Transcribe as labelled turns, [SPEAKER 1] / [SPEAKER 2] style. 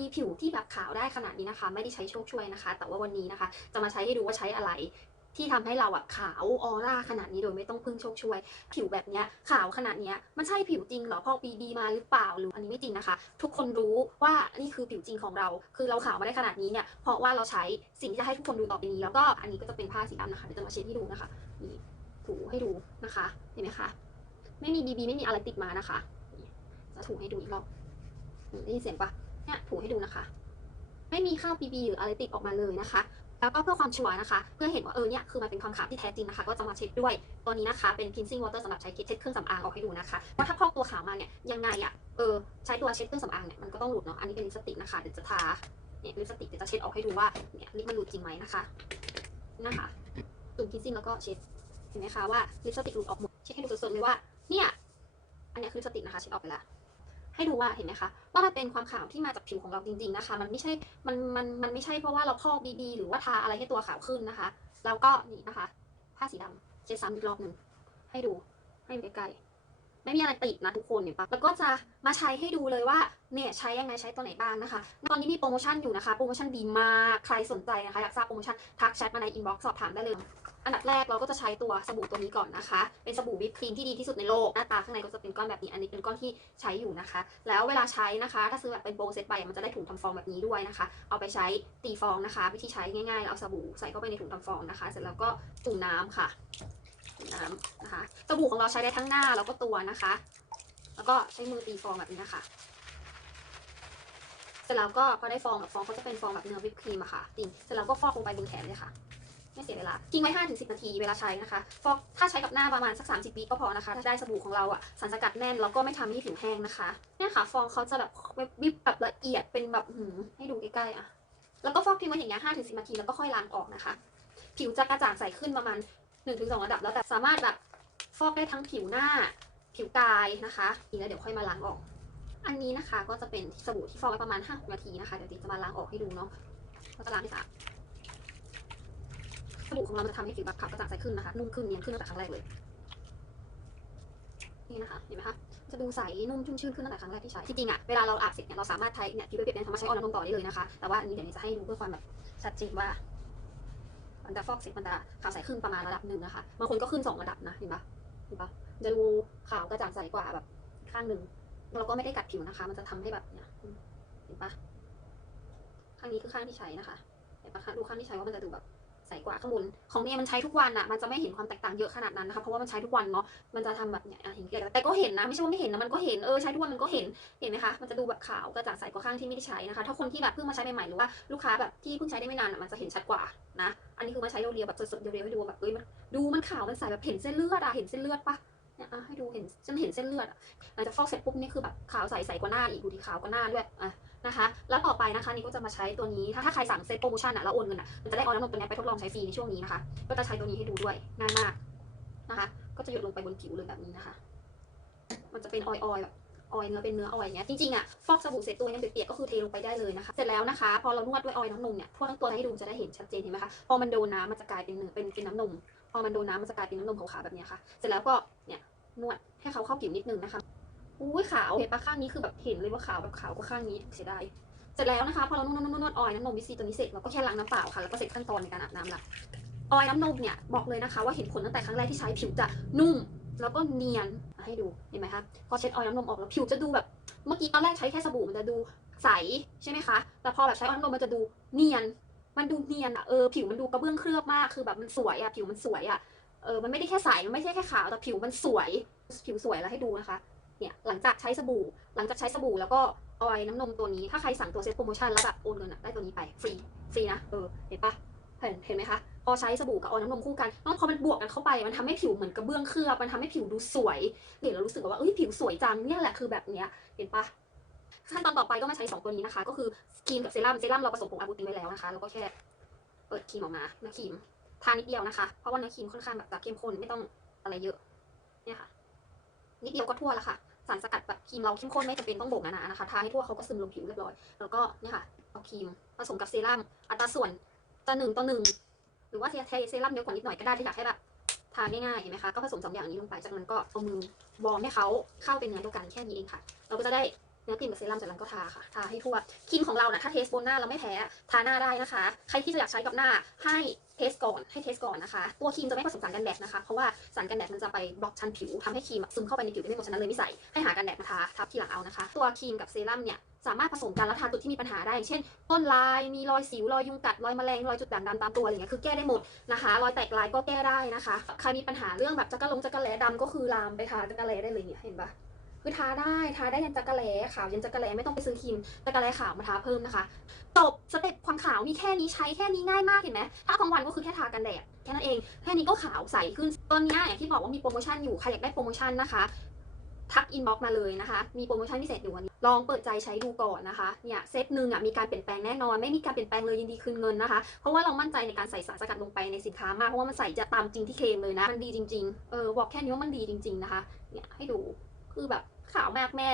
[SPEAKER 1] มีผิวที่แบบขาวได้ขนาดนี้นะคะ ไม่ได้ใช้โชคช่วยนะคะ แต่ว่าวันนี้นะคะ จะมาใช้ให้ดูว่าใช้อะไรที่ทำให้เราอะขาวออร่าขนาดนี้โดยไม่ต้องพึ่งโชคช่วย ผิวแบบเนี้ยขาวขนาดเนี้ยมันใช่ผิวจริงเหรอพอกบีบีมาหรือเปล่าหรืออันนี้ไม่จริงนะคะ ทุกคนรู้ว่านี่คือผิวจริงของเรา คือเราขาวมาได้ขนาดนี้เนี่ยเพราะว่าเราใช้สิ่งที่จะให้ทุกคนดูต่อไปนี้ แล้วก็อันนี้ก็จะเป็นผ้าสีดำนะคะเดี๋ยวจะมาเช็ดให้ดูนะคะนี่ถูให้ดูนะคะเห็นไหมคะไม่มีบีบีไม่มีอะไรติดมานะคะจะถูให้ดูอีกรอบนี่ได้ยินเสียงปะ เนี่ยถูให้ดูนะคะ ไม่มีข้าวบีบีหรืออะไรติดออกมาเลยนะคะ แล้วก็เพื่อความชัวร์นะคะ เพื่อเห็นว่าเออเนี่ยคือมันเป็นความขาวที่แท้จริงนะคะ ก็จะมาเช็คด้วย ตัวนี้นะคะ เป็น cleansing water สำหรับใช้เช็ดเครื่องสำอางออกให้ดูนะคะว่าถ้าพอกตัวขาวมาเนี่ยยังไงอะเออใช้ตัวเช็ดเครื่องสำอางเนี่ยมันก็ต้องหลุดเนาะอันนี้เป็นลิปสติกนะคะเดี๋ยวจะทาเนี่ยลิปสติกเดี๋ยวจะเช็ดออกให้ดูว่าเนี่ยลิปมันหลุดจริงไหมนะคะนี่นะคะตุ่ม cleansing แล้วก็เช็ดเห็นไหมคะว่าลิปสติกหลุดออกหมดเช็ดให้ดูสดๆเลยว่าเนี่ยอันนี้คือลิปสติกนะคะเช็ดออกไปแล้ว ให้ดูว่าเห็นไหมคะว่ามันเป็นความขาวที่มาจากผิวของเราจริงๆนะคะ มันไม่ใช่มันมันมันไม่ใช่เพราะว่าเราพอกบีบีหรือว่าทาอะไรให้ตัวขาวขึ้นนะคะ แล้วก็นี่นะคะ ผ้าสีดำเช็ดซ้ำอีกรอบหนึ่งให้ดูให้ดูใกล้ๆ ไม่มีอะไรติดนะทุกคนเห็นปะแล้วก็จะมาใช้ให้ดูเลยว่าเนี่ยใช้ยังไงใช้ตัวไหนบ้างนะคะ ตอนนี้มีโปรโมชั่นอยู่นะคะ โปรโมชั่นดีมาก ใครสนใจนะคะอยากทราบโปรโมชั่นทักแชทมาในอินบ็อกซ์สอบถามได้เลย อันดับแรกเราก็จะใช้ตัวสบู่ตัวนี้ก่อนนะคะ เป็นสบู่วิปครีมที่ดีที่สุดในโลก หน้าตาข้างในก็จะเป็นก้อนแบบนี้ อันนี้เป็นก้อนที่ใช้อยู่นะคะ แล้วเวลาใช้นะคะ ถ้าซื้อแบบเป็นโปรเซตไปมันจะได้ถุงทำฟองแบบนี้ด้วยนะคะ เอาไปใช้ตีฟองนะคะ วิธีใช้ง่ายๆ เอาสบู่ใส่เข้าไปในถุงทำฟองนะคะ เสร็จแล้วก็จุ่มน้ำค่ะ น้ำนะคะสบู่ของเราใช้ได้ทั้งหน้าแล้วก็ตัวนะคะ แล้วก็ใช้มือตีฟองแบบนี้นะคะเสร็จแล้วก็พอได้ฟองแบบฟองเขาจะเป็นฟองแบบเนื้อวิปครีมอะค่ะตีเสร็จแล้วก็ฟอกลงไปบนแขนเลยค่ะไม่เสียเวลาทิ้งไว้5-10นาทีเวลาใช้นะคะ ฟอกถ้าใช้กับหน้าประมาณสัก30วิก็พอนะคะ ถ้าได้สบู่ของเราอะสารสกัดแน่นแล้วก็ไม่ทำให้ผิวแห้งนะคะเนี่ยค่ะ ฟองเขาจะแบบวิบแบบละเอียดเป็นแบบหืมให้ดูใกล้ๆอะแล้วก็ฟอกทิ้งไว้อย่างเงี้ย5-10นาทีแล้วก็ค่อยล้างออกนะคะ ผิวจะกระจ่างใสขึ้นประมาณ 1-2ระดับแล้วแต่สามารถแบบฟอกได้ทั้งผิวหน้าผิวกายนะคะอีกแล้วเดี๋ยวค่อยมาล้างออก อันนี้นะคะก็จะเป็นสบู่ที่ฟอกไว้ประมาณ5นาทีนะคะเดี๋ยวติ๊กจะมาล้างออกให้ดูเนาะก็จะล้างให้สะอาดสบู่ของเรามันจะทำให้ผิวแบบขาวกระจ่างใสขึ้นนะคะนุ่มขึ้นเนียนขึ้นตั้งแต่ครั้งแรกเลยนี่นะคะเห็นไหมคะจะดูใสนุ่มชุ่มชื่นขึ้นตั้งแต่ครั้งแรกที่ใช้ที่จริงอะเวลาเราอาบเสร็จเนี่ยเราสามารถใช้เนี่ยผิวเปียกๆเนี่ยทำมารถใช้ออนน้ำนมต่อได้เลยนะคะแต่ว่าอันนี้เดี๋ยวนี้จะให้ดูเพื่อความแบบชัดเจนว่า มันจะฟอกเสร็จมันจะขาวใสขึ้นประมาณระดับหนึ่งนะคะบางคนก็ขึ้นสองระดับนะเห็นปะเห็นปะจะดูขาวกระจ่างใสกว่าแบบข้างหนึ่งเราก็ไม่ได้กัดผิวนะคะ มันจะทำให้แบบเนี่ยเห็นปะข้างนี้คือข้างที่ใช้นะคะเห็นปะคะดูข้างที่ใช้ว่ามันจะดูแบบ ใสกว่าข้างบนของเนี่มันใช้ทุกวันอะมันจะไม่เห็นความแตกต่างเยอะขนาดนั้นนะคะเพราะว่ามันใช้ทุกวันเนาะมันจะทำแบบเนี้ยเห็นเกลียดแต่ก็เห็นนะไม่ใช่ว่าไม่เห็นนะมันก็เห็นเออใช้ทุกวันมันก็เห็นเห็นไหมคะมันจะดูแบบขาวกระจ่างใสกว่าข้างที่ไม่ได้ใช้นะคะ ถ้าคนที่แบบเพิ่งมาใช้ใหม่ๆหรือว่าลูกค้าแบบที่เพิ่งใช้ได้ไม่นานอะมันจะเห็นชัดกว่านะอันนี้คือมาใช้เรียวๆแบบสดๆเรียวๆให้ดูแบบเอ้ยมันดูมันขาวมันใสแบบเห็นเส้นเลือดอะเห็นเส้นเลือดปะเนี่ยอะให้ดูเห็นฉันเห็นเส้นเลือดอะหลังจากฟอกเสร็จปุ๊บนี่คือแบบขาวใสใสกว่าหน้าอีกดูดีขาวกว่าหน้าด้วยอะ นะคะ แล้วต่อไปนะคะนี่ก็จะมาใช้ตัวนี้ ถ้าถ้าใครสั่งเซ็ตโปรโมชั่นอะแล้วโอนเงินอะมันจะได้ออน้ำนมตัวนี้ไปทดลองใช้ฟรีในช่วงนี้นะคะ ก็จะใช้ตัวนี้ให้ดูด้วยง่ายมากนะคะ ก็จะหยดลงไปบนผิวเลยแบบนี้นะคะ มันจะเป็นออยออยแบบออยเนื้อเป็นเนื้อออยอย่างเงี้ยจริงๆอะฟอกสบู่เสร็จตัวยังเปียกๆก็คือเทลงไปได้เลยนะคะ เสร็จแล้วนะคะ พอเรานวดด้วยออยน้ำนมเนี่ยทั่วทั้งตัวให้ดูจะได้เห็นชัดเจนเห็นไหมคะพอมันโดนน้ำมันจะกลายเป็นเนื้อเป็นเป็นน้ำนม พอมันโดนน้ำมันจะกลายเป็นน้ำนมขาวๆแบบเนี้ยค่ะ เสร็จแล้วก็เนี่ยนวดให้เขาเข้าผิวนิดนึงนะคะ อุ้ยขาวเห็นปะข้างนี้คือแบบเห็นเลยว่าขาวแบบขาวกว่าข้างนี้เสียดายเสร็จแล้วนะคะพอเรานวดนวดนวดนวดออยน้ำนมวิซีตัวนี้เสร็จเราก็แค่ล้างน้ำเปล่าค่ะแล้วก็เสร็จขั้นตอนในการอาบน้ำละออยน้ำนมเนี่ยบอกเลยนะคะว่าเห็นผลตั้งแต่ครั้งแรกที่ใช้ผิวจะนุ่ม แล้วก็เนียนให้ดูเห็นไหมคะพอเช็ดออยน้ำนมออกแล้วผิวจะดูแบบเมื่อกี้ตอนแรกใช้แค่สบู่มันจะดูใสใช่ไหมคะแต่พอแบบใช้ออยน้ำนมมันจะดูเนียน มันดูเนียนอะเออผิวมันดูกระเบื้องเคลือบมากคือแบบมันสวยอะผิวมันสวยอะเออมันไม่ได้แค่ใสมันไม่ใช่แค่ขาวแต่ผิวมันสวย ผิวสวยแล้วให้ดูนะคะ เนี่ยหลังจากใช้สบู่ หลังจากใช้สบู่แล้วก็ออยน้ำนมตัวนี้ ถ้าใครสั่งตัวเซ็ตโปรโมชั่นแล้วแบบโอนเงินอะได้ตัวนี้ไปฟรีฟรีนะเออเห็นปะเห็นเห็นไหมคะพอใช้สบู่กับออยน้ำนมคู่กันแล้วพอมันบวกกันเข้าไป มันทำให้ผิวเหมือนกระเบื้องเคลือบมันทำให้ผิวดูสวยเห็นแล้วรู้สึกว่าเอ้ยผิวสวยจังเนี่ยแหละคือแบบเนี้ยเห็นปะขั้นตอนต่อไปก็มาใช้สองตัวนี้นะคะ ก็คือครีมกับเซรั่มเซรั่มเราผสมผงอาบูตินไว้แล้วนะคะแล้วก็แค่เปิดครีมออกมาเนื้อครีมทานิดเดียวนะคะ เพราะว่าเนื้อครีมค่อนข้างแบบจะเข้มข้นไม่ต้องอะไรเยอะเนี่ยค่ะนิดเดียวก็ทั่วแล้วค่ะ สารสกัดแบบครีมเราเข้มข้นไม่จำเป็นต้องโบกหนาๆนะคะทาให้ทั่วเขาก็ซึมลงผิวเรียบร้อย แล้วก็เนี่ยค่ะเอาครีมผสมกับเซรั่มอัตราส่วนจะหนึ่งต่อหนึ่งหรือว่าเทเซรั่มเยอะกว่านิดหน่อยก็ได้ถ้าอยากให้แบบทาง่ายๆเห็นไหมคะก็ผสมสองอย่างนี้ลงไปจากนั้นก็เอามือวอร์มให้เขาเข้าเป็นเนื้อเดียวกันแค่นี้เองค่ะ เราก็จะได้ นื้อครีมกับเซรั่มเสร็จแล้วก็ทาค่ะ ทาให้ทั่วครีมของเรานะถ้าเทสบนหน้าเราไม่แพ้ ทาหน้าได้นะคะ ใครที่จะอยากใช้กับหน้าให้เทสก่อน ให้เทสก่อนนะคะ ตัวครีมจะไม่ผสมสารกันแดดนะคะ เพราะว่าสารกันแดดมันจะไปบล็อกชั้นผิวทำให้ครีมซึมเข้าไปในผิวได้ไม่หมดฉะนั้นเลยไม่ใส่ให้หากันแดดมาทาทับทีหลังเอานะคะ ตัวครีมกับเซรั่มเนี่ยสามารถผสมกันแล้วทาจุดที่มีปัญหาได้ เช่นก้นลาย มีรอยสิว รอยยุงกัด รอยแมลง รอยจุดด่างดำตามตัวอะไรเงี้ย คือแก้ได้หมดนะคะ รอยแตกลายก็แก้ได้นะคะ ใครมีปัญหาเรื่องแบบจักระลงจักระแลดำก็คือลามไปทาจักระแลได้เลยเนี่ย เห็นปะ คือทาได้ทาได้ยันจักระแลขาวยันจักระแลไม่ต้องไปซื้อครีมจักระแลขาวมาทาเพิ่มนะคะจบสเต็ปความขาวมีแค่นี้ใช้แค่นี้ง่ายมากเห็นไหมถ้ากลางวันก็คือแค่ทากันแดดแค่นั้นเองแค่นี้ก็ขาวใสขึ้นตอนนี้อย่างที่บอกว่ามีโปรโมชั่นอยู่ใครอยากได้โปรโมชั่นนะคะทักอินบ็อกมาเลยนะคะ มีโปรโมชั่นพิเศษอยู่วันนี้ ลองเปิดใจใช้ดูก่อนนะคะ เนี่ยเซตหนึ่งอะมีการเปลี่ยนแปลงแน่นอน ไม่มีการเปลี่ยนแปลงเลยยินดีคืนเงินนะคะ เพราะว่าเรามั่นใจในการใส่สารสกัดลงไปในสินค้ามาก เพราะว่ามันใส่จะตามจริงที่เคลมเลยนะ มันดีจริง ๆ เออบอกแค่นี้ว่ามันดีจริง ๆนะคะ เนี่ยให้ดู คือแบบ ขาวมากแม่